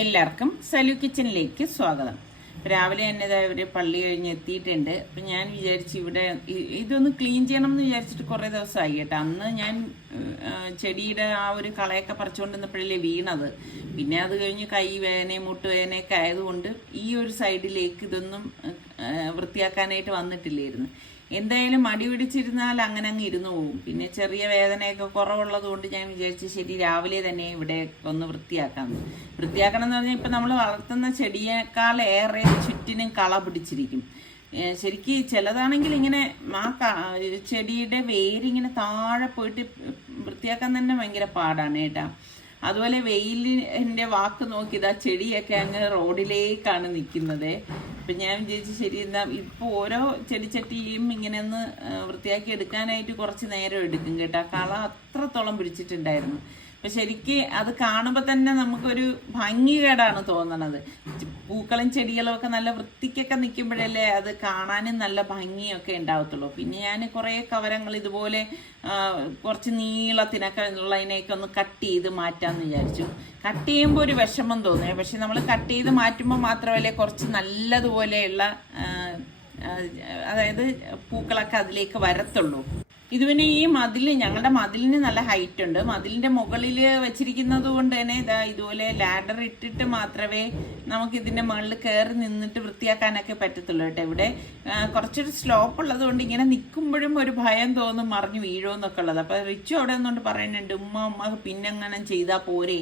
എല്ലാവർക്കും സലു കിച്ചണിലേക്ക് സ്വാഗതം. രാവിലെ തന്നെ ഒരു പള്ളി കഴിഞ്ഞ് എത്തിയിട്ടുണ്ട്. അപ്പം ഞാൻ വിചാരിച്ചു ഇവിടെ ഇതൊന്ന് ക്ലീൻ ചെയ്യണം എന്ന് വിചാരിച്ചിട്ട് കുറേ ദിവസമായി കേട്ടോ. അന്ന് ഞാൻ ചെടിയുടെ ആ ഒരു കളയൊക്കെ പറിച്ചുകൊണ്ടിരുന്നപ്പോഴല്ലേ വീണത്. പിന്നെ അത് കഴിഞ്ഞ് കൈ വേദനയും മുട്ടുവേദനയൊക്കെ ആയതുകൊണ്ട് ഈ ഒരു സൈഡിലേക്ക് ഇതൊന്നും വൃത്തിയാക്കാനായിട്ട് വന്നിട്ടില്ലായിരുന്നു. എന്തായാലും മടി പിടിച്ചിരുന്നാൽ അങ്ങനെ അങ്ങ് ഇരുന്ന് പോകും. പിന്നെ ചെറിയ വേദനയൊക്കെ കുറവുള്ളത് കൊണ്ട് ഞാൻ വിചാരിച്ചു ശരി രാവിലെ തന്നെ ഇവിടെ ഒന്ന് വൃത്തിയാക്കാം എന്ന് പറഞ്ഞാൽ ഇപ്പം നമ്മൾ വളർത്തുന്ന ചെടിയേക്കാൾ ഏറെ ചുറ്റിനും കള പിടിച്ചിരിക്കും. ശരിക്കും ചിലതാണെങ്കിൽ ഇങ്ങനെ ആ ചെടിയുടെ വേരിങ്ങനെ താഴെ പോയിട്ട് വൃത്തിയാക്കാൻ തന്നെ ഭയങ്കര പാടാണ് കേട്ടാ. അതുപോലെ വെയിലിൻ്റെ വാക്ക് നോക്കിയതാ ചെടിയൊക്കെ അങ്ങ് റോഡിലേക്കാണ് നിൽക്കുന്നത്. അപ്പം ഞാൻ വിചാരിച്ചു ശരി എന്താ ഇപ്പോൾ ഓരോ ചെടിച്ചട്ടിയും ഇങ്ങനെ ഒന്ന് വൃത്തിയാക്കി എടുക്കാനായിട്ട് കുറച്ച് നേരം എടുക്കും കേട്ടോ. കള അത്രത്തോളം പിടിച്ചിട്ടുണ്ടായിരുന്നു. അപ്പം ശരിക്ക് അത് കാണുമ്പോൾ തന്നെ നമുക്കൊരു ഭംഗികേടാണ് തോന്നണത്. പൂക്കളും ചെടികളും ഒക്കെ നല്ല വൃത്തിക്കൊക്കെ നിൽക്കുമ്പോഴല്ലേ അത് കാണാനും നല്ല ഭംഗിയൊക്കെ ഉണ്ടാവത്തുള്ളൂ. പിന്നെ ഞാൻ കുറേ കവരങ്ങൾ ഇതുപോലെ കുറച്ച് നീളത്തിനൊക്കെ ഉള്ളതിനെയൊക്കെ ഒന്ന് കട്ട് ചെയ്ത് മാറ്റാമെന്ന് വിചാരിച്ചു. കട്ട് ചെയ്യുമ്പോൾ ഒരു വിഷമം തോന്നി. പക്ഷെ നമ്മൾ കട്ട് ചെയ്ത് മാറ്റുമ്പോൾ മാത്രമല്ലേ കുറച്ച് നല്ലതുപോലെയുള്ള അതായത് പൂക്കളൊക്കെ അതിലേക്ക് വരത്തുള്ളൂ. ഇത് പിന്നെ ഈ ഞങ്ങളുടെ മതിലിന് നല്ല ഹൈറ്റ് ഉണ്ട്. മതിലിന്റെ മുകളിൽ വെച്ചിരിക്കുന്നത് കൊണ്ട് തന്നെ ഇതുപോലെ ലാഡർ ഇട്ടിട്ട് മാത്രമേ നമുക്ക് ഇതിന്റെ മുകളിൽ കയറി നിന്നിട്ട് വൃത്തിയാക്കാനൊക്കെ പറ്റത്തുള്ളൂ കേട്ടോ. ഇവിടെ കുറച്ചൊരു സ്ലോപ്പ് ഉള്ളത് കൊണ്ട് ഇങ്ങനെ നിൽക്കുമ്പോഴും ഒരു ഭയം തോന്നും മറിഞ്ഞു വീഴുമെന്നൊക്കെ ഉള്ളത്. അപ്പൊ റിച്ചു അവിടെ നിന്നുകൊണ്ട് പറയുന്നുണ്ട് ഉമ്മക്ക് പിന്നെങ്ങനെ ചെയ്താൽ പോരെ,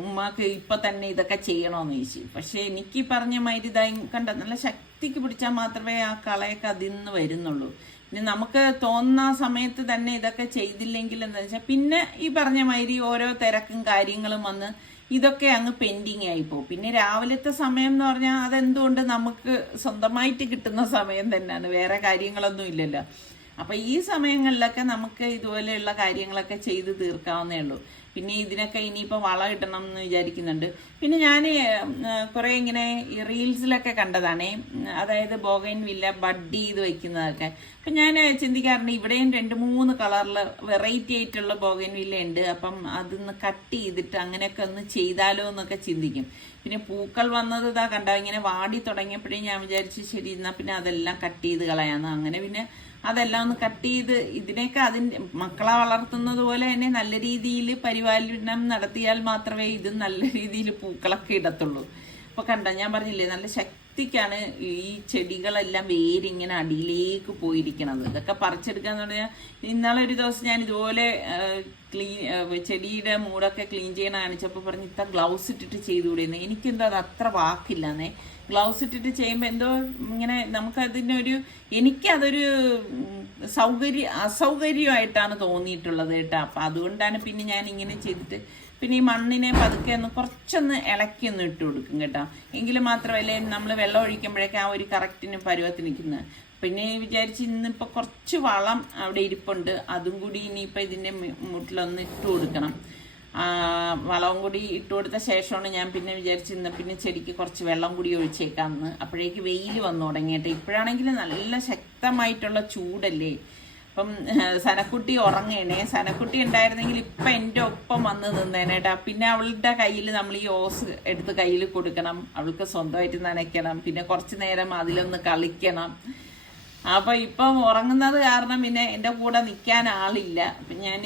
ഉമ്മക്ക് ഇപ്പൊ തന്നെ ഇതൊക്കെ ചെയ്യണോന്ന് ചോദിച്ചു. പക്ഷെ എനിക്ക് പറഞ്ഞ മാതിരി ഇതായി കണ്ട നല്ല ശക്തിക്ക് പിടിച്ചാൽ മാത്രമേ ആ കളയൊക്കെ അതിൽ നിന്ന് വരുന്നുള്ളൂ. പിന്നെ നമുക്ക് തോന്നുന്ന സമയത്ത് തന്നെ ഇതൊക്കെ ചെയ്തില്ലെങ്കിൽ എന്താ വെച്ചാൽ പിന്നെ ഈ പറഞ്ഞ മാതിരി ഓരോ തിരക്കും കാര്യങ്ങളും വന്ന് ഇതൊക്കെ അങ്ങ് പെൻഡിങ് ആയിപ്പോവും. പിന്നെ രാവിലത്തെ സമയം എന്ന് പറഞ്ഞാൽ അതെന്തുകൊണ്ട് നമുക്ക് സ്വന്തമായിട്ട് കിട്ടുന്ന സമയം തന്നെയാണ്, വേറെ കാര്യങ്ങളൊന്നും ഇല്ലല്ലോ. അപ്പം ഈ സമയങ്ങളിലൊക്കെ നമുക്ക് ഇതുപോലെയുള്ള കാര്യങ്ങളൊക്കെ ചെയ്ത് തീർക്കാവുന്നേ ഉള്ളൂ. പിന്നെ ഇതിനൊക്കെ ഇനിയിപ്പോൾ വളം ഇടണം എന്ന് വിചാരിക്കുന്നുണ്ട്. പിന്നെ ഞാൻ കുറേ ഇങ്ങനെ ഈ റീൽസിലൊക്കെ കണ്ടതാണേ, അതായത് ബോഗൈൻവില്ല ബഡ് ചെയ്ത് വയ്ക്കുന്നതൊക്കെ. അപ്പം ഞാൻ ചിന്തിക്കാറുണ്ട് ഇവിടെയും 2-3 കളറിൽ വെറൈറ്റി ആയിട്ടുള്ള ബോഗൈൻവില്ല ഉണ്ട്. അപ്പം അതൊന്ന് കട്ട് ചെയ്തിട്ട് അങ്ങനെയൊക്കെ ഒന്ന് ചെയ്താലോ എന്നൊക്കെ ചിന്തിക്കും. പിന്നെ പൂക്കൾ വന്നത് ഇതാ കണ്ടോ ഇങ്ങനെ വാടി തുടങ്ങിയപ്പോഴേ ഞാൻ വിചാരിച്ചു ശരി എന്നാൽ പിന്നെ അതെല്ലാം കട്ട് ചെയ്ത് കളയാന്ന്. അങ്ങനെ പിന്നെ അതെല്ലാം ഒന്ന് കട്ട് ചെയ്ത് ഇതിനെയൊക്കെ അതിൻ്റെ മക്കളെ വളർത്തുന്നത് പോലെ തന്നെ നല്ല രീതിയിൽ പരിപാലനം നടത്തിയാൽ മാത്രമേ ഇത് നല്ല രീതിയിൽ പൂക്കളൊക്കെ ഇടത്തുള്ളൂ. അപ്പോൾ കണ്ടോ ഞാൻ പറഞ്ഞില്ലേ നല്ല ശക്തിക്കാണ് ഈ ചെടികളെല്ലാം വേരിങ്ങനെ അടിയിലേക്ക് പോയിരിക്കണത്. ഇതൊക്കെ പറിച്ചെടുക്കാന്ന് പറഞ്ഞാൽ ഇന്നാളെ ഒരു ദിവസം ഞാൻ ഇതുപോലെ ചെടിയുടെ മൂടൊക്കെ ക്ലീൻ ചെയ്യണ കാണിച്ചപ്പോൾ പറഞ്ഞ് ഇത്ര ഗ്ലൗസ് ഇട്ടിട്ട് ചെയ്തുകൂടെയെന്ന്. എനിക്കെന്തോ അത് അത്ര വാക്കില്ലെന്നേ. ഗ്ലൗസ് ഇട്ടിട്ട് ചെയ്യുമ്പോൾ എന്തോ ഇങ്ങനെ നമുക്കതിനൊരു എനിക്കതൊരു അസൗകര്യമായിട്ടാണ് തോന്നിയിട്ടുള്ളത് കേട്ടോ. അപ്പം അതുകൊണ്ടാണ് പിന്നെ ഞാൻ ഇങ്ങനെ ചെയ്തിട്ട് പിന്നെ ഈ മണ്ണിനെ പതുക്കെ ഒന്ന് കുറച്ചൊന്ന് ഇളക്കി ഒന്ന് ഇട്ട് കൊടുക്കും കേട്ടോ. എങ്കിലും മാത്രമല്ലേ നമ്മൾ വെള്ളം ഒഴിക്കുമ്പോഴേക്കും ആ ഒരു കറക്റ്റിന് പരുവത്തിന് നിൽക്കുന്നത്. പിന്നെ വിചാരിച്ച് ഇന്നിപ്പോൾ കുറച്ച് വളം അവിടെ ഇരിപ്പുണ്ട്, അതും കൂടി ഇനിയിപ്പോൾ ഇതിൻ്റെ മുട്ടിലൊന്ന് ഇട്ട് കൊടുക്കണം. വളവും കൂടി ഇട്ട് കൊടുത്ത ശേഷമാണ് ഞാൻ പിന്നെ വിചാരിച്ച് ഇന്ന് പിന്നെ ചെടിക്ക് കുറച്ച് വെള്ളം കൂടി ഒഴിച്ചേക്കാമെന്ന്. അപ്പോഴേക്ക് വെയിൽ വന്നു തുടങ്ങിയിട്ട് ഇപ്പോഴാണെങ്കിൽ നല്ല ശക്തമായിട്ടുള്ള ചൂടല്ലേ. അപ്പം സനക്കുട്ടി ഉറങ്ങണേ. സനക്കുട്ടി ഉണ്ടായിരുന്നെങ്കിൽ ഇപ്പം എൻ്റെ ഒപ്പം വന്ന് നിന്നേനേട്ടാ. പിന്നെ അവളുടെ കയ്യിൽ നമ്മൾ ഈ ഓസ് എടുത്ത് കയ്യിൽ കൊടുക്കണം, അവൾക്ക് സ്വന്തമായിട്ട് നനയ്ക്കണം, പിന്നെ കുറച്ച് നേരം അതിലൊന്ന് കളിക്കണം. അപ്പോൾ ഇപ്പം ഉറങ്ങുന്നത് കാരണം പിന്നെ എൻ്റെ കൂടെ നിൽക്കാൻ ആളില്ല. അപ്പം ഞാൻ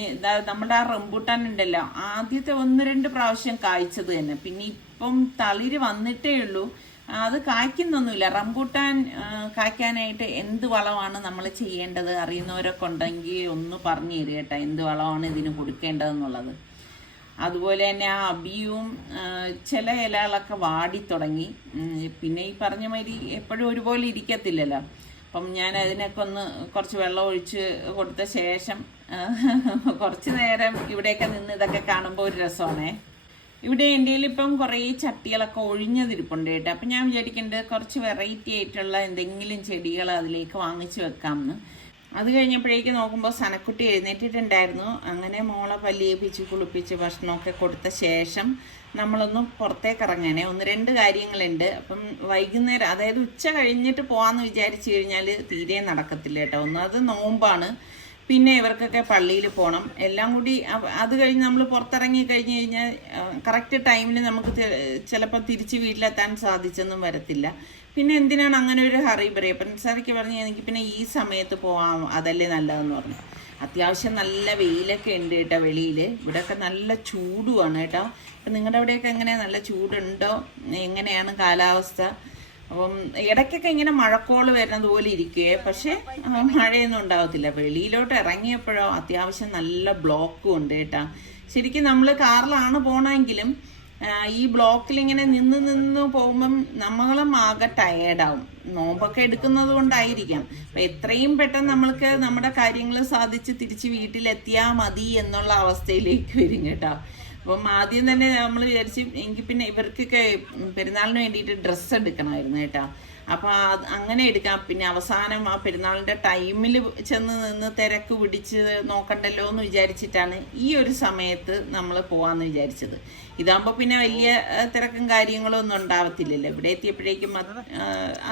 നമ്മുടെ ആ റംബൂട്ടാൻ ഉണ്ടല്ലോ ആദ്യത്തെ 1-2 പ്രാവശ്യം കായ്ച്ചത് തന്നെ. പിന്നെ ഇപ്പം തളിര് വന്നിട്ടേ ഉള്ളൂ, അത് കായ്ക്കുന്നൊന്നുമില്ല. റംബൂട്ടാൻ കായ്ക്കാനായിട്ട് എന്ത് വളമാണ് നമ്മൾ ചെയ്യേണ്ടത് അറിയുന്നവരൊക്കെ ഉണ്ടെങ്കിൽ ഒന്ന് പറഞ്ഞു തരിക കേട്ടോ, എന്ത് വളമാണ് ഇതിന് കൊടുക്കേണ്ടതെന്നുള്ളത്. അതുപോലെ തന്നെ ആ അബിയും ചില ഇലകളൊക്കെ വാടി തുടങ്ങി. പിന്നെ ഈ പറഞ്ഞ മാതിരി എപ്പോഴും ഒരുപോലെ ഇരിക്കത്തില്ലല്ലോ. അപ്പം ഞാൻ അതിനൊക്കെ ഒന്ന് കുറച്ച് വെള്ളം ഒഴിച്ച് കൊടുത്ത ശേഷം കുറച്ച് നേരം ഇവിടെയൊക്കെ നിന്ന് ഇതൊക്കെ കാണുമ്പോൾ ഒരു രസമാണേ. ഇവിടെ എൻ്റെ ഇപ്പം കുറേ ചട്ടികളൊക്കെ ഒഴിഞ്ഞതിരിപ്പുണ്ട് കേട്ടോ. അപ്പം ഞാൻ വിചാരിക്കേണ്ടത് കുറച്ച് വെറൈറ്റി ആയിട്ടുള്ള എന്തെങ്കിലും ചെടികൾ അതിലേക്ക് വാങ്ങിച്ച് വെക്കാമെന്ന്. അത് കഴിഞ്ഞപ്പോഴേക്ക് നോക്കുമ്പോൾ സനക്കുട്ടി എഴുന്നേറ്റിട്ടുണ്ടായിരുന്നു. അങ്ങനെ മോളെ പല്ലിയേപ്പിച്ച് കുളിപ്പിച്ച് ഭക്ഷണമൊക്കെ കൊടുത്ത ശേഷം നമ്മളൊന്ന് പുറത്തേക്ക് ഇറങ്ങാനേ 1-2 കാര്യങ്ങളുണ്ട്. അപ്പം വൈകുന്നേരം അതായത് ഉച്ച കഴിഞ്ഞിട്ട് പോകാമെന്ന് വിചാരിച്ചു കഴിഞ്ഞാൽ തീരെ നടക്കത്തില്ല കേട്ടോ. ഒന്നത് നോമ്പാണ്, പിന്നെ ഇവർക്കൊക്കെ പള്ളിയിൽ പോകണം, എല്ലാം കൂടി അത് കഴിഞ്ഞ് നമ്മൾ പുറത്തിറങ്ങി കഴിഞ്ഞ് കഴിഞ്ഞാൽ കറക്റ്റ് ടൈമിൽ നമുക്ക് ചിലപ്പോൾ തിരിച്ച് വീട്ടിലെത്താൻ സാധിച്ചെന്നും വരത്തില്ല. പിന്നെ എന്തിനാണ് അങ്ങനെ ഒരു ഹറി പറയും. അപ്പം നിസാറിക്ക് പറഞ്ഞ് എനിക്ക് പിന്നെ ഈ സമയത്ത് പോവാം, അതല്ലേ നല്ലതെന്ന് പറഞ്ഞു. അത്യാവശ്യം നല്ല വെയിലൊക്കെ ഉണ്ട് കേട്ടോ വെളിയിൽ. ഇവിടെയൊക്കെ നല്ല ചൂടുമാണ് കേട്ടോ. അപ്പം നിങ്ങളുടെ അവിടെയൊക്കെ എങ്ങനെയാണ്, നല്ല ചൂടുണ്ടോ, എങ്ങനെയാണ് കാലാവസ്ഥ? അപ്പം ഇടയ്ക്കൊക്കെ ഇങ്ങനെ മഴക്കോള് വരുന്നത് പോലെ ഇരിക്കുകയെ, പക്ഷേ മഴയൊന്നും ഉണ്ടാകത്തില്ല. വെളിയിലോട്ട് ഇറങ്ങിയപ്പോഴോ അത്യാവശ്യം നല്ല ബ്ലോക്കും ഉണ്ട് കേട്ടോ. ശരിക്കും നമ്മൾ കാറിലാണ് പോകണമെങ്കിലും ഈ ബ്ലോക്കിൽ ഇങ്ങനെ നിന്ന് പോകുമ്പം നമ്മളും ആകെ ടയേർഡാവും. നോമ്പൊക്കെ എടുക്കുന്നത് കൊണ്ടായിരിക്കാം. അപ്പം എത്രയും പെട്ടെന്ന് നമ്മൾക്ക് നമ്മുടെ കാര്യങ്ങൾ സാധിച്ച് തിരിച്ച് വീട്ടിലെത്തിയാൽ മതി എന്നുള്ള അവസ്ഥയിലേക്ക് വരും കേട്ടോ. അപ്പം ആദ്യം തന്നെ നമ്മൾ വിചാരിച്ച് എനിക്ക് പിന്നെ ഇവർക്കൊക്കെ പെരുന്നാളിന് വേണ്ടിയിട്ട് ഡ്രസ്സ് എടുക്കണമായിരുന്നു കേട്ടോ. അപ്പോൾ അങ്ങനെ എടുക്കാം. പിന്നെ അവസാനം ആ പെരുന്നാളിൻ്റെ ടൈമിൽ ചെന്ന് നിന്ന് തിരക്ക് പിടിച്ച് നോക്കണ്ടല്ലോ എന്ന് വിചാരിച്ചിട്ടാണ് ഈ ഒരു സമയത്ത് നമ്മൾ പോകാമെന്ന് വിചാരിച്ചത്. ഇതാകുമ്പോൾ പിന്നെ വലിയ തിരക്കും കാര്യങ്ങളും ഒന്നും ഉണ്ടാവത്തില്ലല്ലോ. ഇവിടെ എത്തിയപ്പോഴേക്കും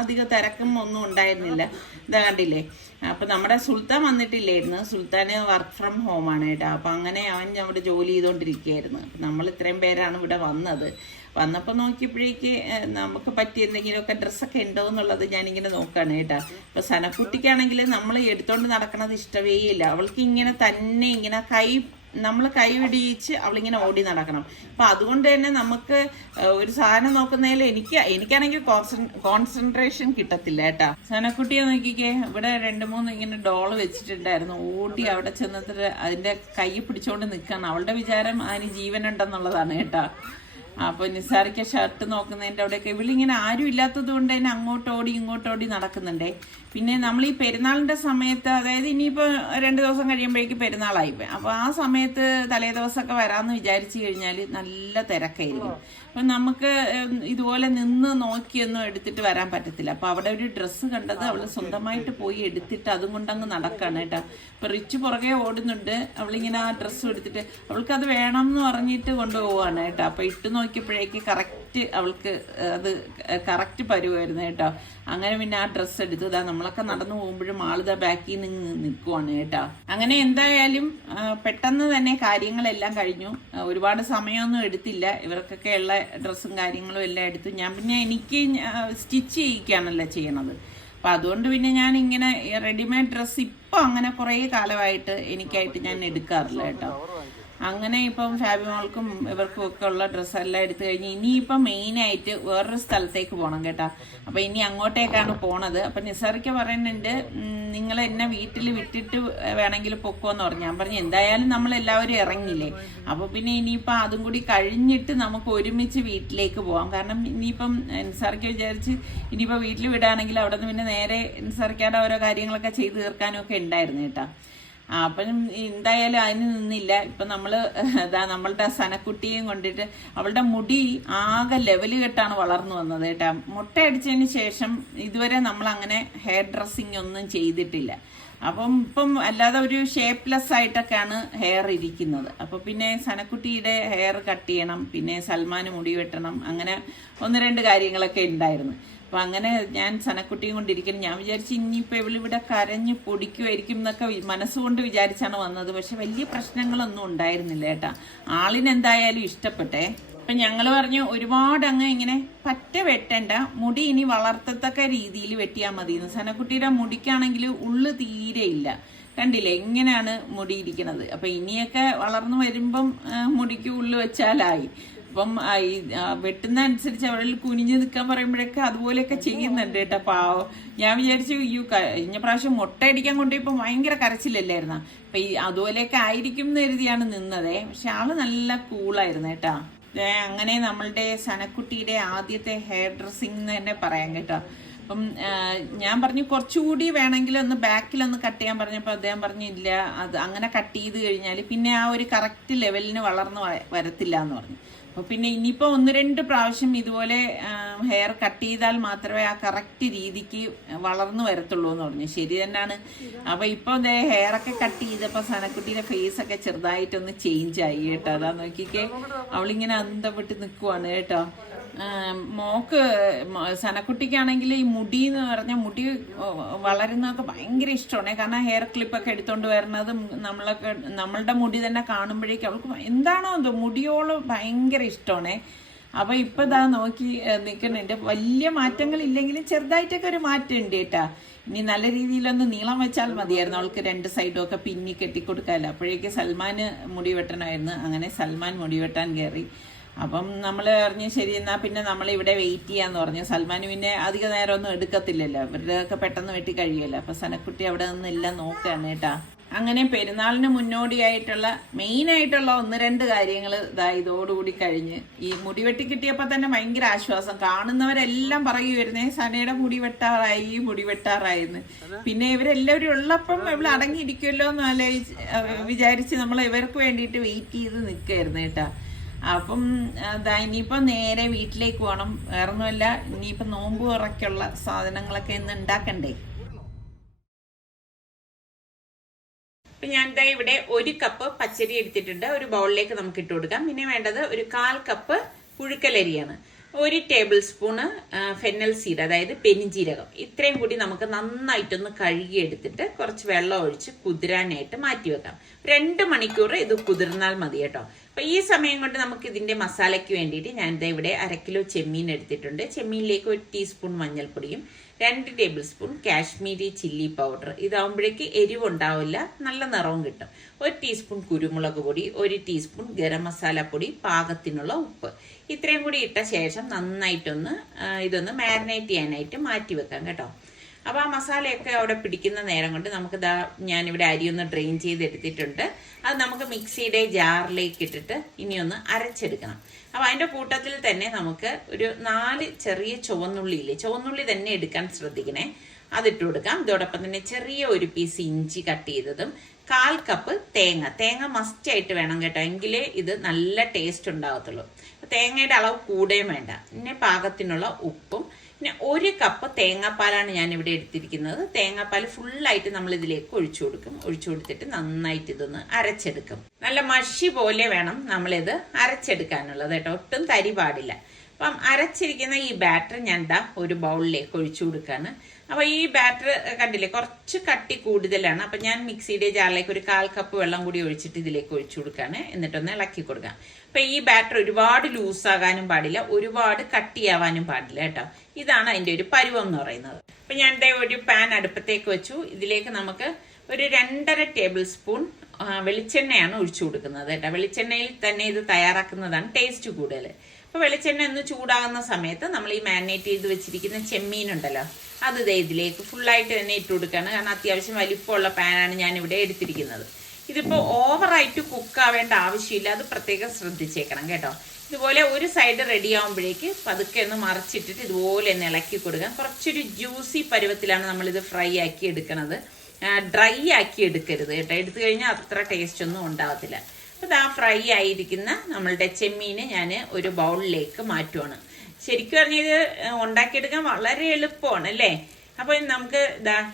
അധിക തിരക്കും ഒന്നും ഉണ്ടായിരുന്നില്ല. ഇതാ കണ്ടില്ലേ. അപ്പം നമ്മുടെ സുൽത്താൻ വന്നിട്ടില്ലായിരുന്നു. സുൽത്താന് വർക്ക് ഫ്രം ഹോമാണ് കേട്ടോ. അപ്പം അങ്ങനെ അവൻ അവിടെ ജോലി ചെയ്തുകൊണ്ടിരിക്കുകയായിരുന്നു. അപ്പം നമ്മൾ ഇത്രയും പേരാണ് ഇവിടെ വന്നത്. വന്നപ്പോൾ നോക്കിയപ്പോഴേക്ക് നമുക്ക് പറ്റിയ എന്തെങ്കിലുമൊക്കെ ഡ്രസ്സൊക്കെ ഉണ്ടോ എന്നുള്ളത് ഞാനിങ്ങനെ നോക്കുകയാണ് കേട്ടോ. അപ്പോൾ സനക്കുട്ടിക്കാണെങ്കിൽ നമ്മൾ എടുത്തോണ്ട് നടക്കണത് ഇഷ്ടമേ ഇല്ല. അവൾക്ക് ഇങ്ങനെ തന്നെ ഇങ്ങനെ നമ്മൾ കൈ പിടിച്ച് അവളിങ്ങനെ ഓടി നടക്കണം. അപ്പം അതുകൊണ്ട് തന്നെ നമുക്ക് ഒരു സാധനം നോക്കുന്നതിൽ എനിക്കാണെങ്കിൽ കോൺസെൻട്രേഷൻ കിട്ടത്തില്ല കേട്ടാ. സനക്കുട്ടിയെ നോക്കിക്കേ, ഇവിടെ 2-3 ഇങ്ങനെ ഡോള് വെച്ചിട്ടുണ്ടായിരുന്നു. ഓടി അവിടെ ചെന്നിട്ട് അതിന്റെ കൈ പിടിച്ചോണ്ട് നിൽക്കണം. അവളുടെ വിചാരം അതിന് ജീവനുണ്ടെന്നുള്ളതാണ് കേട്ടാ. അപ്പോൾ നിസാറിക്ക് ഷർട്ട് നോക്കുന്നതിൻ്റെ അവിടെയൊക്കെ ഇവളിങ്ങനെ ആരും ഇല്ലാത്തത് കൊണ്ട് തന്നെ അങ്ങോട്ടോടി ഇങ്ങോട്ടോടി നടക്കുന്നുണ്ടേ. പിന്നെ നമ്മൾ ഈ പെരുന്നാളിൻ്റെ സമയത്ത്, അതായത് ഇനിയിപ്പോൾ 2 ദിവസം കഴിയുമ്പോഴേക്ക് പെരുന്നാളായിപ്പോയി. അപ്പോൾ ആ സമയത്ത് തലേ ദിവസമൊക്കെ വരാമെന്ന് വിചാരിച്ചു കഴിഞ്ഞാൽ നല്ല തിരക്കായിരിക്കും. അപ്പം നമുക്ക് ഇതുപോലെ നിന്ന് നോക്കിയൊന്നും എടുത്തിട്ട് വരാൻ പറ്റത്തില്ല. അപ്പോൾ അവിടെ ഒരു ഡ്രസ്സ് കണ്ടത് അവൾ സ്വന്തമായിട്ട് പോയി എടുത്തിട്ട് അതും കൊണ്ടങ്ങ് നടക്കുകയാണ് കേട്ടോ. അപ്പോൾ റിച്ച് പുറകെ ഓടുന്നുണ്ട്. അവളിങ്ങനെ ആ ഡ്രസ്സും എടുത്തിട്ട് അവൾക്കത് വേണം എന്ന് പറഞ്ഞിട്ട് കൊണ്ടുപോവാണ് കേട്ടോ. അപ്പോൾ ഇട്ട് നോക്കിയപ്പോഴേക്ക് കറക്റ്റ് അവൾക്ക് അത് കറക്റ്റ് പരുവായിരുന്നു കേട്ടോ. അങ്ങനെ പിന്നെ ആ ഡ്രസ്സ് എടുത്തു. ഇതാ നമ്മളൊക്കെ നടന്നു പോകുമ്പോഴും ആളിതാ ബാക്കിൽ നിന്ന് നിൽക്കുവാണ് കേട്ടോ. അങ്ങനെ എന്തായാലും പെട്ടെന്ന് തന്നെ കാര്യങ്ങളെല്ലാം കഴിഞ്ഞു. ഒരുപാട് സമയമൊന്നും എടുത്തില്ല. ഇവർക്കൊക്കെ ഉള്ള ഡ്രസ്സും കാര്യങ്ങളും എല്ലാം എടുത്തു. ഞാൻ പിന്നെ എനിക്ക് സ്റ്റിച്ച് ചെയ്യിക്കുകയാണല്ലോ ചെയ്യണത്. അപ്പം അതുകൊണ്ട് പിന്നെ ഞാൻ ഇങ്ങനെ റെഡിമെയ്ഡ് ഡ്രസ്സ് ഇപ്പം അങ്ങനെ കുറേ കാലമായിട്ട് എനിക്കായിട്ട് ഞാൻ എടുക്കാറില്ല കേട്ടോ. അങ്ങനെ ഇപ്പം ഫാബിമോൾക്കും ഇവർക്കും ഒക്കെ ഉള്ള ഡ്രസ്സെല്ലാം എടുത്തു കഴിഞ്ഞ് ഇനിയിപ്പം മെയിനായിട്ട് വേറൊരു സ്ഥലത്തേക്ക് പോകണം കേട്ടോ. അപ്പം ഇനി അങ്ങോട്ടേക്കാണ് പോണത്. അപ്പം നിസാറിക്ക പറയുന്നുണ്ട് നിങ്ങൾ എന്നെ വീട്ടിൽ വിട്ടിട്ട് വേണമെങ്കിൽ പൊക്കോന്ന് പറഞ്ഞു. ഞാൻ പറഞ്ഞു എന്തായാലും നമ്മളെല്ലാവരും ഇറങ്ങില്ലേ, അപ്പോൾ പിന്നെ ഇനിയിപ്പം അതും കൂടി കഴിഞ്ഞിട്ട് നമുക്ക് ഒരുമിച്ച് വീട്ടിലേക്ക് പോകാം. കാരണം ഇനിയിപ്പം നിസാറിക്ക വിചാരിച്ച് ഇനിയിപ്പോൾ വീട്ടിൽ വിടുകയാണെങ്കിൽ അവിടെ നിന്ന് പിന്നെ നേരെ നിസാറിക്കയുടെ ഓരോ കാര്യങ്ങളൊക്കെ ചെയ്ത് തീർക്കാനും ഒക്കെ ഉണ്ടായിരുന്നു കേട്ടോ. അപ്പം എന്തായാലും അതിന് നിന്നില്ല. ഇപ്പം നമ്മളുടെ സനക്കുട്ടിയും കൊണ്ടിട്ട് അവളുടെ മുടി ആകെ ലെവല് കെട്ടാണ് വളർന്നു വന്നത് കേട്ടോ. മുട്ടയടിച്ചതിന് ശേഷം ഇതുവരെ നമ്മളങ്ങനെ ഹെയർ ഡ്രസ്സിങ് ഒന്നും ചെയ്തിട്ടില്ല. അപ്പം ഇപ്പം അല്ലാതെ ഒരു ഷേപ്പ്ലെസ് ആയിട്ടൊക്കെയാണ് ഹെയർ ഇരിക്കുന്നത്. അപ്പോൾ പിന്നെ സനക്കുട്ടിയുടെ ഹെയർ കട്ട് ചെയ്യണം, പിന്നെ സൽമാന് മുടി വെട്ടണം, അങ്ങനെ 1-2 കാര്യങ്ങളൊക്കെ ഉണ്ടായിരുന്നു. അപ്പം അങ്ങനെ ഞാൻ സനക്കുട്ടിയും കൊണ്ടിരിക്കുന്നു. ഞാൻ വിചാരിച്ചു ഇനിയിപ്പോൾ ഇവളിവിടെ കരഞ്ഞ് പൊടിക്കുമായിരിക്കും എന്നൊക്കെ മനസ്സുകൊണ്ട് വിചാരിച്ചാണ് വന്നത്. പക്ഷെ വലിയ പ്രശ്നങ്ങളൊന്നും ഉണ്ടായിരുന്നില്ല കേട്ടാ. ആളിനെന്തായാലും ഇഷ്ടപ്പെട്ടെ. അപ്പം ഞങ്ങൾ പറഞ്ഞു ഒരുപാട് അങ്ങ് ഇങ്ങനെ പറ്റ വെട്ടണ്ട, മുടി ഇനി വളർത്തത്തക്ക രീതിയിൽ വെട്ടിയാൽ മതി. സനക്കുട്ടിയുടെ മുടിക്കാണെങ്കിൽ ഉള്ളു തീരെ ഇല്ല. കണ്ടില്ലേ എങ്ങനെയാണ് മുടി ഇരിക്കുന്നത്. അപ്പം ഇനിയൊക്കെ വളർന്നു വരുമ്പം മുടിക്ക് ഉള്ളു വെച്ചാലായി. അപ്പം വെട്ടുന്ന അനുസരിച്ച് അവളിൽ കുനിഞ്ഞു നിൽക്കാൻ പറയുമ്പോഴൊക്കെ അതുപോലെയൊക്കെ ചെയ്യുന്നുണ്ട് കേട്ടോ. പാവം. ഞാൻ വിചാരിച്ചു കഴിഞ്ഞ പ്രാവശ്യം മുട്ടയടിക്കാൻ കൊണ്ടുപോയപ്പോൾ ഭയങ്കര കരച്ചിലല്ലായിരുന്ന. അപ്പം അതുപോലെയൊക്കെ ആയിരിക്കും എന്ന് കരുതിയാണ് നിന്നതേ. പക്ഷെ ആള് നല്ല കൂളായിരുന്നു കേട്ടോ. അങ്ങനെ നമ്മളുടെ സനക്കുട്ടിയുടെ ആദ്യത്തെ ഹെയർ ഡ്രസ്സിങ് എന്ന് തന്നെ പറയാം കേട്ടോ. അപ്പം ഞാൻ പറഞ്ഞു കുറച്ചുകൂടി വേണമെങ്കിൽ ഒന്ന് ബാക്കിലൊന്ന് കട്ട് ചെയ്യാൻ പറഞ്ഞപ്പോൾ അദ്ദേഹം പറഞ്ഞില്ല, അത് അങ്ങനെ കട്ട് ചെയ്ത് കഴിഞ്ഞാൽ പിന്നെ ആ ഒരു കറക്റ്റ് ലെവലിന് വളർന്ന് വരത്തില്ല എന്ന് പറഞ്ഞു. അപ്പോൾ പിന്നെ ഇനിയിപ്പോൾ 1-2 പ്രാവശ്യം ഇതുപോലെ ഹെയർ കട്ട് ചെയ്താൽ മാത്രമേ ആ കറക്റ്റ് രീതിക്ക് വളർന്നു വരത്തുള്ളൂ എന്ന് പറഞ്ഞു. ശരി തന്നെയാണ്. അപ്പോൾ ഇപ്പോൾ ഹെയറൊക്കെ കട്ട് ചെയ്തപ്പോൾ സനക്കുട്ടിയുടെ ഫേസൊക്കെ ചെറുതായിട്ടൊന്ന് ചേഞ്ച് ആയി കേട്ടോ. അതാ നോക്കിക്കേ അവളിങ്ങനെ അന്തപ്പെട്ട് നിൽക്കുവാണ് കേട്ടോ. മോക്ക് സനക്കുട്ടിക്കാണെങ്കിൽ ഈ മുടി എന്ന് പറഞ്ഞാൽ മുടി വളരുന്നതൊക്കെ ഭയങ്കര ഇഷ്ടമാണ്. കാരണം ഹെയർ ക്ലിപ്പൊക്കെ എടുത്തോണ്ട് വരുന്നതും നമ്മളുടെ മുടി തന്നെ കാണുമ്പോഴേക്കും അവൾക്ക് എന്താണോ എന്തോ മുടിയോളം ഭയങ്കര ഇഷ്ടമാണ്. അപ്പോൾ ഇപ്പം ഇതാ നോക്കി നിൽക്കുന്നുണ്ട്. വലിയ മാറ്റങ്ങളില്ലെങ്കിലും ചെറുതായിട്ടൊക്കെ ഒരു മാറ്റം ഉണ്ട് കേട്ടാ. ഇനി നല്ല രീതിയിലൊന്ന് നീളം വെച്ചാൽ മതിയായിരുന്നു. അവൾക്ക് 2 സൈഡും ഒക്കെ പിന്നി കെട്ടിക്കൊടുക്കാമല്ലോ. അപ്പോഴേക്ക് സൽമാന് മുടി വെട്ടണമായിരുന്നു. അങ്ങനെ സൽമാൻ മുടി വെട്ടാൻ കയറി. അപ്പം നമ്മൾ പറഞ്ഞു ശരി എന്നാൽ പിന്നെ നമ്മളിവിടെ വെയിറ്റ് ചെയ്യാന്ന് പറഞ്ഞു. സൽമാൻ പിന്നെ അധിക നേരമൊന്നും എടുക്കത്തില്ലല്ലോ, ഇവരുടെയൊക്കെ പെട്ടെന്ന് വെട്ടി കഴിയുമല്ലോ. അപ്പം സനക്കുട്ടി അവിടെ നിന്ന് എല്ലാം നോക്കുകയാണ് കേട്ടാ. അങ്ങനെ പെരുന്നാളിന് മുന്നോടിയായിട്ടുള്ള മെയിനായിട്ടുള്ള 1-2 കാര്യങ്ങൾ ഇതോടുകൂടി കഴിഞ്ഞ്. ഈ മുടി വെട്ടി കിട്ടിയപ്പോൾ തന്നെ ഭയങ്കര ആശ്വാസം. കാണുന്നവരെല്ലാം പറയുമായിരുന്നേ സനയുടെ മുടി വെട്ടാറായിന്ന്. പിന്നെ ഇവരെല്ലാവരും ഉള്ളപ്പം ഇവിടെ അടങ്ങിയിരിക്കുമല്ലോ എന്ന് വിചാരിച്ച് നമ്മൾ ഇവർക്ക് വേണ്ടിയിട്ട് വെയിറ്റ് ചെയ്ത് നിൽക്കുകയായിരുന്നു കേട്ടാ. അപ്പം ഇനിയിപ്പം നേരെ വീട്ടിലേക്ക് പോകണം. വേറൊന്നുമല്ല, ഇനിയിപ്പം നോമ്പ് തുറക്കുള്ള സാധനങ്ങളൊക്കെ ഇന്ന് ഉണ്ടാക്കണ്ടേ. ഞാൻ ഇവിടെ 1 കപ്പ് പച്ചരി എടുത്തിട്ടുണ്ട്. ഒരു ബൗളിലേക്ക് നമുക്ക് ഇട്ട് കൊടുക്കാം. പിന്നെ വേണ്ടത് ഒരു 1/4 കപ്പ് പുഴുക്കലരിയാണ്. 1 ടേബിൾ സ്പൂണ് ഫെന്നൽ സീഡ്, അതായത് പെരിഞ്ജീരകം. ഇത്രയും കൂടി നമുക്ക് നന്നായിട്ടൊന്ന് കഴുകിയെടുത്തിട്ട് കുറച്ച് വെള്ളം ഒഴിച്ച് കുതിരാനായിട്ട് മാറ്റി വെക്കാം. 2 മണിക്കൂർ ഇത് കുതിർന്നാൽ മതി കേട്ടോ. അപ്പൊ ഈ സമയം കൊണ്ട് നമുക്ക് ഇതിന്റെ മസാലയ്ക്ക് വേണ്ടിയിട്ട് ഞാൻ ഇവിടെ 1/2 കിലോ ചെമ്മീൻ എടുത്തിട്ടുണ്ട്. ചെമ്മീനിലേക്ക് 1 ടീസ്പൂൺ മഞ്ഞൾപ്പൊടിയും 2 tablespoon Kashmiri chilli powder. ഇതാവുമ്പോഴേക്ക് എരിവുണ്ടാവില്ല, നല്ല നിറവും കിട്ടും. 1 ടീസ്പൂൺ കുരുമുളക് പൊടി, 1 ടീസ്പൂൺ ഗരം മസാല പൊടി, പാകത്തിനുള്ള ഉപ്പ്. ഇത്രയും കൂടി ഇട്ട ശേഷം നന്നായിട്ടൊന്ന് ഇതൊന്ന് മാരിനേറ്റ് ചെയ്യാനായിട്ട് മാറ്റി വെക്കാം കേട്ടോ. അപ്പോൾ ആ മസാലയൊക്കെ അവിടെ പിടിക്കുന്ന നേരം കൊണ്ട് നമുക്ക് ഞാനിവിടെ അരി ഒന്ന് ഡ്രെയിൻ ചെയ്തെടുത്തിട്ടുണ്ട്. അത് നമുക്ക് മിക്സിയുടെ ജാറിലേക്ക് ഇട്ടിട്ട് ഇനിയൊന്ന് അരച്ചെടുക്കണം. അപ്പോൾ അതിൻ്റെ കൂട്ടത്തിൽ തന്നെ നമുക്ക് ഒരു 4 ചെറിയ ചുവന്നുള്ളി തന്നെ എടുക്കാൻ ശ്രദ്ധിക്കണേ. അതിട്ട് കൊടുക്കാം. ഇതോടൊപ്പം തന്നെ ചെറിയ 1 പീസ് ഇഞ്ചി കട്ട് ചെയ്തതും 1/4 കപ്പ് തേങ്ങ മസ്റ്റായിട്ട് വേണം കേട്ടോ, എങ്കിലേ ഇത് നല്ല ടേസ്റ്റ് ഉണ്ടാകത്തുള്ളൂ. തേങ്ങയുടെ അളവ് കൂടുകയും വേണ്ട. പിന്നെ പാകത്തിനുള്ള ഉപ്പും, പിന്നെ 1 കപ്പ് തേങ്ങാപ്പാലാണ് ഞാൻ ഇവിടെ എടുത്തിരിക്കുന്നത്. തേങ്ങാപ്പാൽ ഫുള്ളായിട്ട് നമ്മൾ ഇതിലേക്ക് ഒഴിച്ചു കൊടുത്തിട്ട് നന്നായിട്ട് ഇതൊന്ന് അരച്ചെടുക്കും. നല്ല മഷി പോലെ വേണം നമ്മളിത് അരച്ചെടുക്കാനുള്ളത് കേട്ടോ, ഒട്ടും തരി പാടില്ല. അപ്പം അരച്ചിരിക്കുന്ന ഈ ബാറ്റർ ഞാൻ ഒരു ബൗളിലേക്ക് ഒഴിച്ചു കൊടുക്കാണ്. അപ്പൊ ഈ ബാറ്റർ കണ്ടില്ലേ, കുറച്ച് കട്ടി കൂടുതലാണ്. അപ്പൊ ഞാൻ മിക്സിയുടെ ജാറിലേക്ക് ഒരു 1/4 കപ്പ് വെള്ളം കൂടി ഒഴിച്ചിട്ട് ഇതിലേക്ക് ഒഴിച്ചു കൊടുക്കാണ്. എന്നിട്ടൊന്ന് ഇളക്കി കൊടുക്കാം. അപ്പൊ ഈ ബാറ്റർ ഒരുപാട് ലൂസാകാനും പാടില്ല, ഒരുപാട് കട്ടിയാവാനും പാടില്ല കേട്ടോ. ഇതാണ് അതിന്റെ ഒരു പരുവം എന്ന് പറയുന്നത്. അപ്പൊ ഞാൻ ഒരു പാൻ അടുപ്പത്തേക്ക് വെച്ചു. ഇതിലേക്ക് നമുക്ക് ഒരു 2.5 ടേബിൾ സ്പൂൺ വെളിച്ചെണ്ണയാണ് ഒഴിച്ചു കൊടുക്കുന്നത് കേട്ടോ. വെളിച്ചെണ്ണയിൽ തന്നെ ഇത് തയ്യാറാക്കുന്നതാണ് ടേസ്റ്റ് കൂടുതൽ. അപ്പൊ വെളിച്ചെണ്ണ ഒന്ന് ചൂടാകുന്ന സമയത്ത് നമ്മൾ ഈ മാരിനേറ്റ് ചെയ്ത് വെച്ചിരിക്കുന്ന ചെമ്മീൻ ഉണ്ടല്ലോ, അത് ഇതിലേക്ക് ഫുള്ളായിട്ട് തന്നെ ഇട്ട് കൊടുക്കുകയാണ്. കാരണം അത്യാവശ്യം വലിപ്പമുള്ള പാനാണ് ഞാൻ ഇവിടെ എടുത്തിരിക്കുന്നത്. ഇതിപ്പോൾ ഓവറായിട്ട് കുക്കാവേണ്ട ആവശ്യമില്ല, അത് പ്രത്യേകം ശ്രദ്ധിച്ചേക്കണം കേട്ടോ. ഇതുപോലെ ഒരു സൈഡ് റെഡി ആകുമ്പോഴേക്ക് പതുക്കെ ഒന്ന് മറിച്ചിട്ടിട്ട് ഇതുപോലെ ഒന്ന് ഇളക്കി കൊടുക്കാം. കുറച്ചൊരു ജ്യൂസി പരുവത്തിലാണ് നമ്മളിത് ഫ്രൈ ആക്കി എടുക്കുന്നത്, ഡ്രൈ ആക്കി എടുക്കരുത് കേട്ടോ. എടുത്തു കഴിഞ്ഞാൽ അത്ര ടേസ്റ്റ് ഒന്നും ഉണ്ടാകത്തില്ല. അപ്പോൾ ഫ്രൈ ആയിരിക്കുന്ന നമ്മളുടെ ചെമ്മീന് ഞാൻ ഒരു ബൗളിലേക്ക് മാറ്റുവാണ്. ശരിക്കും പറഞ്ഞാൽ ഇത് ഉണ്ടാക്കിയെടുക്കാൻ വളരെ എളുപ്പമാണ് അല്ലേ. അപ്പോൾ നമുക്ക്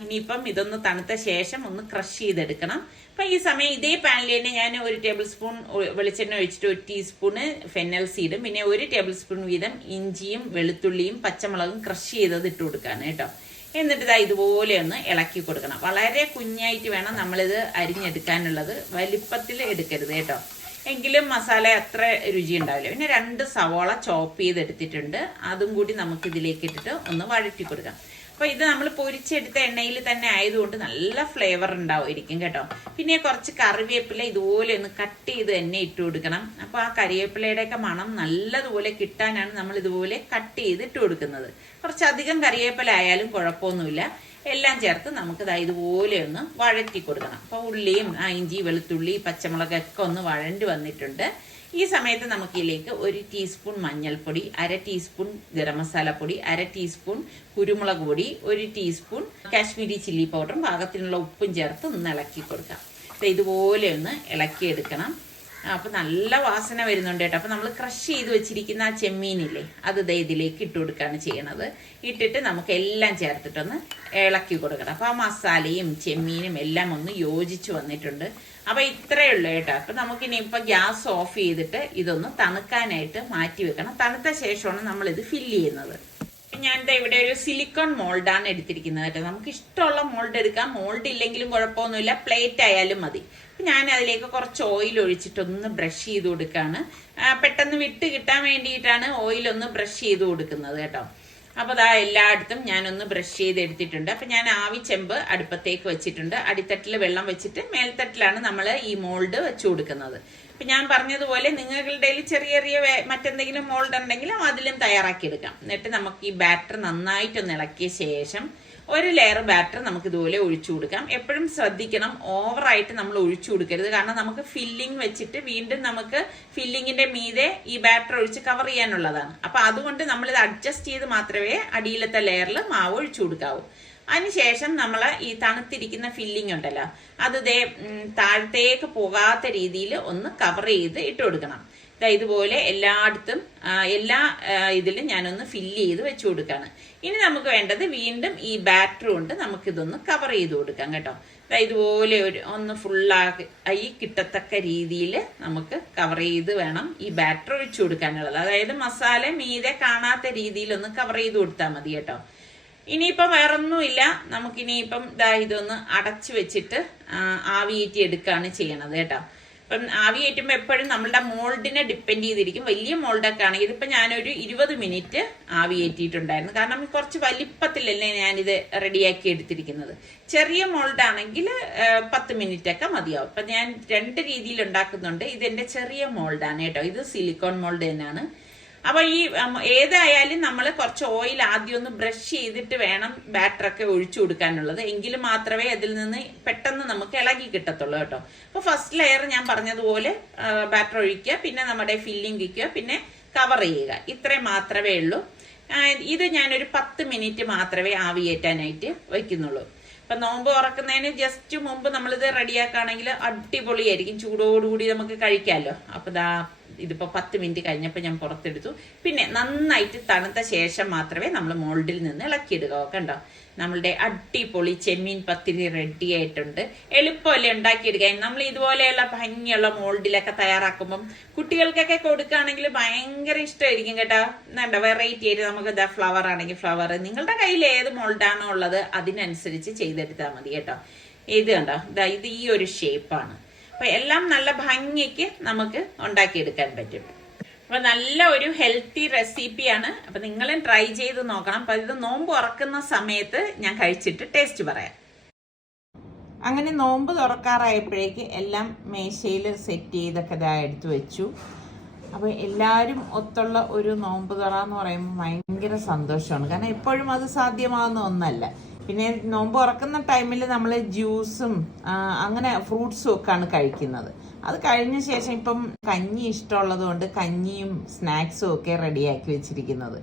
ഇനിയിപ്പം ഇതൊന്ന് തണുത്ത ശേഷം ഒന്ന് ക്രഷ് ചെയ്തെടുക്കണം. അപ്പം ഈ സമയം ഇതേ പാനിൽ തന്നെ ഞാൻ 1 ടേബിൾ സ്പൂൺ വെളിച്ചെണ്ണ ഒഴിച്ചിട്ട് 1 ടീസ്പൂണ് ഫെന്നൽ സീഡും പിന്നെ 1 ടേബിൾ സ്പൂൺ വീതം ഇഞ്ചിയും വെളുത്തുള്ളിയും പച്ചമുളകും ക്രഷ് ചെയ്തത് ഇട്ട് കൊടുക്കുകയാണ് കേട്ടോ. എന്നിട്ട് ഇതുപോലെ ഒന്ന് ഇളക്കി കൊടുക്കണം. വളരെ കുഞ്ഞായിട്ട് വേണം നമ്മളിത് അരിഞ്ഞെടുക്കാനുള്ളത്, വലിപ്പത്തിൽ എടുക്കരുത് കേട്ടോ, എങ്കിലും മസാല അത്ര രുചി ഉണ്ടാവില്ല. പിന്നെ 2 സവോള ചോപ്പ് ചെയ്തെടുത്തിട്ടുണ്ട്, അതും കൂടി നമുക്ക് ഇതിലേക്ക് ഇട്ടിട്ട് ഒന്ന് വഴറ്റി കൊടുക്കാം. അപ്പോൾ ഇത് നമ്മൾ പൊരിച്ചെടുത്ത എണ്ണയിൽ തന്നെ ആയതുകൊണ്ട് നല്ല ഫ്ലേവർ ഉണ്ടാവുമായിരിക്കും കേട്ടോ. പിന്നെ കുറച്ച് കറിവേപ്പില ഇതുപോലെ ഒന്ന് കട്ട് ചെയ്ത് തന്നെ ഇട്ട് കൊടുക്കണം. അപ്പോൾ ആ കറിവേപ്പിലയുടെയൊക്കെ മണം നല്ലതുപോലെ കിട്ടാനാണ് നമ്മൾ ഇതുപോലെ കട്ട് ചെയ്ത് ഇട്ട് കൊടുക്കുന്നത്. കുറച്ചധികം കറിവേപ്പില ആയാലും കുഴപ്പമൊന്നുമില്ല. എല്ലാം ചേർത്ത് നമുക്ക് ഇതുപോലെ ഒന്ന് വഴറ്റി കൊടുക്കണം. അപ്പോൾ ഉള്ളിയും ഇഞ്ചി വെളുത്തുള്ളി പച്ചമുളകൊക്കെ ഒന്ന് വഴണ്ടി വന്നിട്ടുണ്ട്. ഈ സമയത്ത് നമുക്ക് ഇതിലേക്ക് 1 ടീസ്പൂൺ മഞ്ഞൾപ്പൊടി, 1/2 ടീസ്പൂൺ ഗരം മസാല പൊടി, 1/2 ടീസ്പൂൺ കുരുമുളക് പൊടി, 1 ടീസ്പൂൺ കാശ്മീരി ചില്ലി പൗഡറും പാകത്തിനുള്ള ഉപ്പും ചേർത്ത് ഒന്ന് ഇളക്കി കൊടുക്കാം. ഇതുപോലെ ഒന്ന് ഇളക്കിയെടുക്കണം. അപ്പം നല്ല വാസന വരുന്നുണ്ട് കേട്ടോ. അപ്പം നമ്മൾ ക്രഷ് ചെയ്ത് വെച്ചിരിക്കുന്ന ആ ചെമ്മീനില്ലേ, അത് ദേ ഇതിലേക്ക് ഇട്ട് കൊടുക്കുകയാണ് ചെയ്യണത്. ഇട്ടിട്ട് നമുക്ക് എല്ലാം ചേർത്തിട്ടൊന്ന് ഇളക്കി കൊടുക്കണം. അപ്പോൾ ആ മസാലയും ചെമ്മീനും എല്ലാം ഒന്ന് യോജിച്ച് വന്നിട്ടുണ്ട്. അപ്പോൾ ഇത്രയേ ഉള്ളൂ കേട്ടോ. അപ്പം നമുക്കിനി ഇപ്പം ഗ്യാസ് ഓഫ് ചെയ്തിട്ട് ഇതൊന്ന് തണുക്കാനായിട്ട് മാറ്റി വെക്കണം. തണുത്ത ശേഷമാണ് നമ്മളിത് ഫില്ല് ചെയ്യുന്നത്. ഞാൻ ഇവിടെ ഒരു സിലിക്കോൺ മോൾഡാണ് എടുത്തിരിക്കുന്നത് കേട്ടോ. നമുക്ക് ഇഷ്ടമുള്ള മോൾഡ് എടുക്കാം, മോൾഡ് ഇല്ലെങ്കിലും കുഴപ്പമൊന്നുമില്ല, പ്ലേറ്റ് ആയാലും മതി. ഞാൻ അതിലേക്ക് കുറച്ച് ഓയിൽ ഒഴിച്ചിട്ടൊന്ന് ബ്രഷ് ചെയ്ത് കൊടുക്കുകയാണ്. പെട്ടെന്ന് വിട്ട് കിട്ടാൻ വേണ്ടിയിട്ടാണ് ഓയിലൊന്ന് ബ്രഷ് ചെയ്ത് കൊടുക്കുന്നത് കേട്ടോ. അപ്പോൾ അതാ എല്ലായിടത്തും ഞാനൊന്ന് ബ്രഷ് ചെയ്ത് എടുത്തിട്ടുണ്ട്. അപ്പം ഞാൻ ആവി ചെമ്പ് അടുപ്പത്തേക്ക് വെച്ചിട്ടുണ്ട്. അടിത്തട്ടിൽ വെള്ളം വെച്ചിട്ട് മേൽത്തട്ടിലാണ് നമ്മൾ ഈ മോൾഡ് വെച്ച് കൊടുക്കുന്നത്. അപ്പം ഞാൻ പറഞ്ഞതുപോലെ നിങ്ങളുടെ ചെറിയ ചെറിയ മറ്റെന്തെങ്കിലും മോൾഡ് ഉണ്ടെങ്കിലും അതിലും തയ്യാറാക്കിയെടുക്കാം. എന്നിട്ട് നമുക്ക് ഈ ബാറ്റർ നന്നായിട്ടൊന്ന് ഇളക്കിയ ശേഷം ഒരു ലെയർ ബാറ്റർ നമുക്ക് ഇതുപോലെ ഒഴിച്ചു കൊടുക്കാം. എപ്പോഴും ശ്രദ്ധിക്കണം, ഓവറായിട്ട് നമ്മൾ ഒഴിച്ചു കൊടുക്കരുത്. കാരണം നമുക്ക് ഫില്ലിംഗ് വെച്ചിട്ട് വീണ്ടും നമുക്ക് ഫില്ലിങ്ങിന്റെ മീതെ ഈ ബാറ്റർ ഒഴിച്ച് കവർ ചെയ്യാനുള്ളതാണ്. അപ്പൊ അതുകൊണ്ട് നമ്മളിത് അഡ്ജസ്റ്റ് ചെയ്ത് മാത്രമേ അടിയിലത്തെ ലെയറിൽ മാവ് ഒഴിച്ചു കൊടുക്കാവൂ. അതിനുശേഷം നമ്മൾ ഈ തണുത്തിരിക്കുന്ന ഫില്ലിംഗ് ഉണ്ടല്ലോ, അത് താഴത്തേക്ക് പോകാത്ത രീതിയിൽ ഒന്ന് കവർ ചെയ്ത് ഇട്ട് കൊടുക്കണം. ഇതുപോലെ എല്ലായിടത്തും എല്ലാ ഇതിലും ഞാനൊന്ന് ഫില്ല് ചെയ്ത് വെച്ചു കൊടുക്കുകയാണ്. ഇനി നമുക്ക് വേണ്ടത് വീണ്ടും ഈ ബാറ്റർ കൊണ്ട് നമുക്കിതൊന്ന് കവർ ചെയ്ത് കൊടുക്കാം കേട്ടോ. ഇതുപോലെ ഒന്ന് ഫുള്ളായി കിട്ടത്തക്ക രീതിയിൽ നമുക്ക് കവർ ചെയ്ത് വേണം ഈ ബാറ്റർ ഒഴിച്ചു കൊടുക്കാനുള്ളത്. അതായത് മസാല മീതെ കാണാത്ത രീതിയിൽ ഒന്ന് കവർ ചെയ്ത് കൊടുത്താൽ മതി കേട്ടോ. ഇനിയിപ്പം വേറൊന്നുമില്ല, നമുക്കിനിയിപ്പം ഇതൊന്ന് അടച്ചു വെച്ചിട്ട് ആവിയേറ്റി എടുക്കുകയാണ് ചെയ്യണത് കേട്ടോ. അപ്പം ആവിയേറ്റുമ്പോൾ എപ്പോഴും നമ്മളുടെ മോൾഡിനെ ഡിപ്പെൻഡ് ചെയ്തിരിക്കും. വലിയ മോൾഡൊക്കെ ആണെങ്കിൽ ഇതിപ്പോൾ ഞാനൊരു 20 മിനിറ്റ് ആവിയേറ്റിയിട്ടുണ്ടായിരുന്നു. കാരണം കുറച്ച് വലിപ്പത്തിലല്ലേ ഞാനിത് റെഡിയാക്കി എടുത്തിരിക്കുന്നത്. ചെറിയ മോൾഡാണെങ്കിൽ 10 മിനിറ്റ് ഒക്കെ മതിയാവും. അപ്പം ഞാൻ 2 രീതിയിൽ ഉണ്ടാക്കുന്നുണ്ട്. ഇതെന്റെ ചെറിയ മോൾഡാണ് കേട്ടോ. ഇത് സിലിക്കോൺ മോൾഡ് തന്നെയാണ്. അപ്പൊ ഈ ഏതായാലും നമ്മൾ കുറച്ച് ഓയിൽ ആദ്യം ഒന്ന് ബ്രഷ് ചെയ്തിട്ട് വേണം ബാറ്ററൊക്കെ ഒഴിച്ചു കൊടുക്കാനുള്ളത്. എങ്കിൽ മാത്രമേ അതിൽ നിന്ന് പെട്ടെന്ന് നമുക്ക് ഇളകി കിട്ടത്തുള്ളൂ കേട്ടോ. അപ്പൊ ഫസ്റ്റ് ലെയർ ഞാൻ പറഞ്ഞതുപോലെ ബാറ്റർ ഒഴിക്കുക, പിന്നെ നമ്മുടെ ഫില്ലിംഗ് വയ്ക്കുക, പിന്നെ കവർ ചെയ്യുക. ഇത്രയും മാത്രമേ ഉള്ളൂ. ഇത് ഞാനൊരു 10 മിനിറ്റ് മാത്രമേ ആവിയേറ്റാനായിട്ട് വയ്ക്കുന്നുള്ളൂ. അപ്പൊ നോമ്പ് തുറക്കുന്നതിന് ജസ്റ്റ് മുമ്പ് നമ്മളിത് റെഡിയാക്കുകയാണെങ്കിൽ അടിപൊളിയായിരിക്കും. ചൂടോടുകൂടി നമുക്ക് കഴിക്കാമല്ലോ. അപ്പൊ ഇതിപ്പോ 10 മിനിറ്റ് കഴിഞ്ഞപ്പോൾ ഞാൻ പുറത്തെടുത്തു. പിന്നെ നന്നായിട്ട് തണുത്ത ശേഷം മാത്രമേ നമ്മൾ മോൾഡിൽ നിന്ന് ഇളക്കിയിടുക. കണ്ടോ, നമ്മളുടെ അടിപൊളി ചെമ്മീൻ പത്തിരി റെഡി ആയിട്ടുണ്ട്. എളുപ്പമല്ലേ ഉണ്ടാക്കിയെടുക്കാൻ. നമ്മൾ ഇതുപോലെയുള്ള ഭംഗിയുള്ള മോൾഡിലൊക്കെ തയ്യാറാക്കുമ്പം കുട്ടികൾക്കൊക്കെ കൊടുക്കുകയാണെങ്കിൽ ഭയങ്കര ഇഷ്ടമായിരിക്കും കേട്ടോ. എന്താ വെറൈറ്റി ആയിട്ട് നമുക്ക് ഫ്ലവർ ആണെങ്കിൽ ഫ്ലവർ, നിങ്ങളുടെ കയ്യിൽ ഏത് മോൾഡാണോ ഉള്ളത് അതിനനുസരിച്ച് ചെയ്തെടുത്താൽ മതി കേട്ടോ. ഇത് കണ്ടോ, ഇത് ഈ ഒരു ഷേപ്പാണ്. അപ്പൊ എല്ലാം നല്ല ഭംഗിക്ക് നമുക്ക് ഉണ്ടാക്കിയെടുക്കാൻ പറ്റും. അപ്പൊ നല്ല ഒരു ഹെൽത്തി റെസിപ്പിയാണ്. അപ്പൊ നിങ്ങളും ട്രൈ ചെയ്ത് നോക്കണം. അപ്പൊ ഇത് നോമ്പ് തുറക്കുന്ന സമയത്ത് ഞാൻ കഴിച്ചിട്ട് ടേസ്റ്റ് പറയാം. അങ്ങനെ നോമ്പ് തുറക്കാറായപ്പോഴേക്ക് എല്ലാം മേശയിൽ സെറ്റ് ചെയ്തൊക്കെ എടുത്തു വെച്ചു. അപ്പൊ എല്ലാവരും ഒത്തുള്ള ഒരു നോമ്പ് തുറ എന്ന് പറയുമ്പോൾ ഭയങ്കര സന്തോഷമാണ്. കാരണം എപ്പോഴും അത് സാധ്യമാകുന്ന ഒന്നല്ല. പിന്നെ നോമ്പ് തുറക്കുന്ന ടൈമിൽ നമ്മൾ ജ്യൂസും അങ്ങനെ ഫ്രൂട്ട്സും ഒക്കെയാണ് കഴിക്കുന്നത്. അത് കഴിഞ്ഞ ശേഷം ഇപ്പം കഞ്ഞി ഇഷ്ടമുള്ളത് കൊണ്ട് കഞ്ഞിയും സ്നാക്സും ഒക്കെ റെഡിയാക്കി വെച്ചിരിക്കുന്നത്.